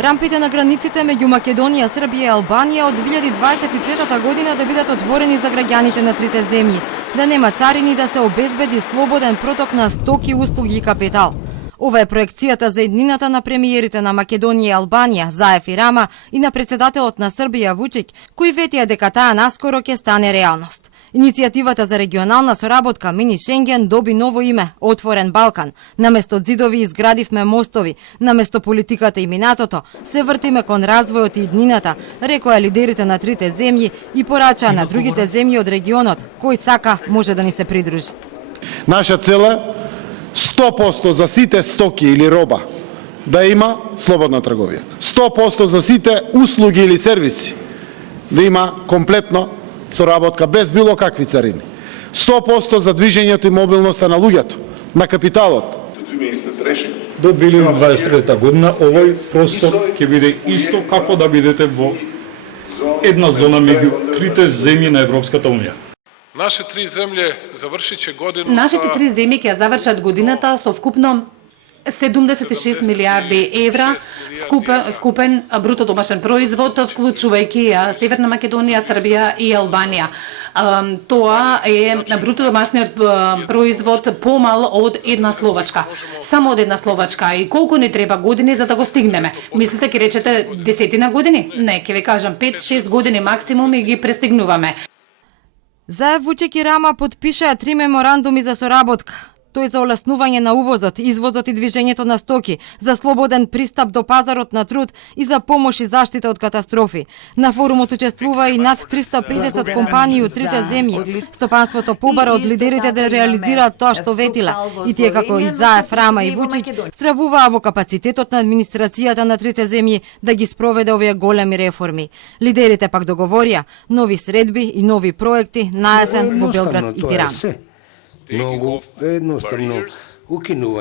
Рампите на границите меѓу Македонија, Србија и Албанија од 2023 година да бидат отворени за граѓаните на трите земји, да нема царини, да се обезбеди слободен проток на стоки, услуги и капитал. Ова е проекцијата за иднината на премиерите на Македонија и Албанија, Заев и Рама, и на председателот на Србија Вучик, кои ветија дека таа наскоро ќе стане реалност. Иницијативата за регионална соработка Мини Шенген доби ново име – Отворен Балкан. Наместо зидови изградивме мостови, наместо политиката и минатото, се вртиме кон развојот и иднината, рекоа лидерите на трите земји и порачаа на другите земји од регионот, кој сака може да ни се придружи. Наша цел е 100% за сите стоки или роба да има слободна трговија. 100% за сите услуги или сервиси да има комплетно соработка без било какви царини. 100% за движењето и мобилноста на луѓето, на капиталот. До 2023 година овој простор ќе биде исто како да бидете во една зона меѓу трите земји на Европската унија. Нашите три земји ќе ја завршат годината со вкупно 76 милиарди евра вкупен бруто домашен производ, вклучувајќи Северна Македонија, Србија и Албанија. Тоа е бруто домашниот производ помал од една Словачка. Само од една Словачка. И колку ни треба години за да го стигнеме? Мислите ќе речете 10 години? Не, ќе ви кажам 5-6 години максимум и ги престигнуваме. Заев, Вучик и Рама потпишаа 3 меморандуми за соработка. Тој за олеснување на увозот, извозот и движењето на стоки, за слободен пристап до пазарот на труд и за помош и заштита од катастрофи. На форумот учествува и над 350 компании од трите земји. Стопанството побара од лидерите да реализираат тоа што ветила. И тие како и Заев, Рама и Вучик стравуваа во капацитетот на администрацијата на трите земји да ги спроведе овие големи реформи. Лидерите пак договорија нови средби и нови проекти на есен во Белград и Тирана. Многу едноставно укинување